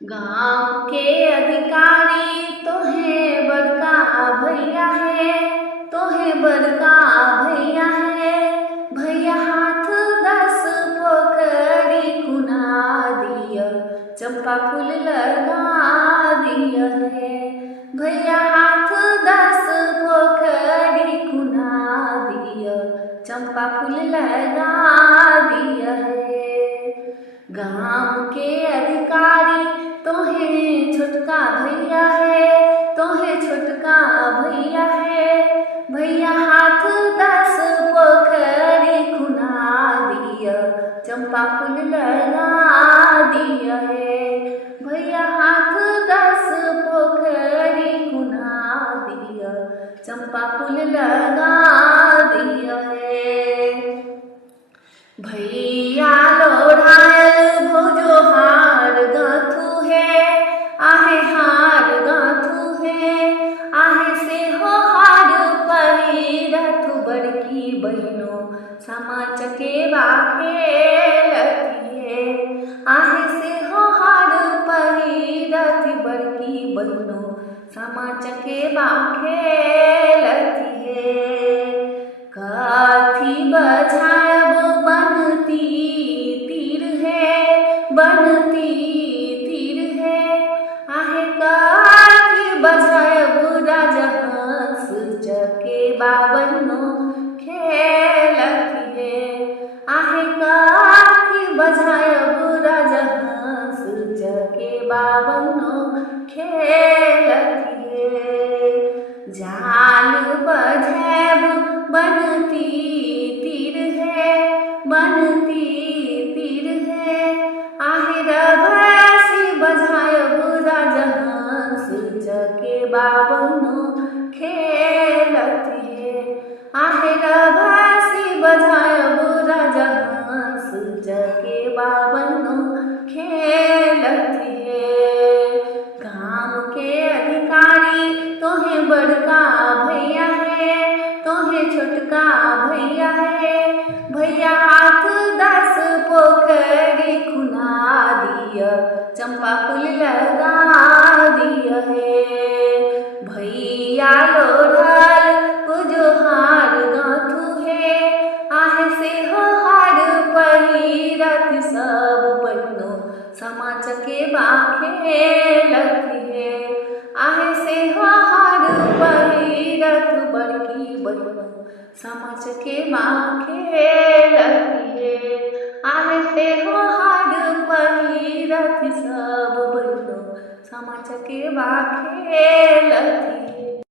गांव के अधिकारी तोहे बड़का भैया है, तोहे बड़का भैया है। भैया हाथ 10 पोखरी खुना दिया, चंपा फूल लगा दिया है। भैया हाथ 10 पोखरी खुना दिया, चंपा फूल लगा दिया है। गांव के अधिकारी तोहे छोटका भैया है, तोहे छोटका भैया है। भैया हाथ 10 पोखरी खुना दिया, चंपा फूल लगा दिया है। भैया हाथ 10 पोखरी खुना दिया, चंपा फूल लगा दिया है। भैया लोढ़ायल भोजो हार गाथू है, आहे हार गाथू है। आहे से हो हार पहिरथु बड़की बहनों सामा चकेबा खेलती है। आहे से हो हार पहिरथु बड़की बहनों सामा चकेबा खेलती है। काठी बजायब बनती तीर है, बनती तीर है। आहे काठी बजायब राजा हंस चकेबा बन्नो खेलती है। आहे काठी बजायब राजा हंस चकेबा बन्नो खेलती है। जाल बजायब बनती तीर है, बनती तीर है। आहे रबासी बजायब राजा हंस चकेबा बन्नो खेलती है। आहे रबासी बजायब राजा हंस चकेबा बन्नो खेलती है। गांव के अधिकारी तोहे बड़का भैया है, तोहे छोटका भैया है। भैया हाथ 10 पोखरी खुना दिया, चंपा फूल लगा दिया है। भैया लोढ़ल पूजो हार गाथू है, आहे से हो हार पहिरथ सब बन्नो सामा चकेबा खेलती है। आहे से हो हार पहिरथ बड़की बहनों सामा चकेबा खेलती है। आहे से हो हार पहिरथ सब बन्नो सामा चकेबा खेलती है।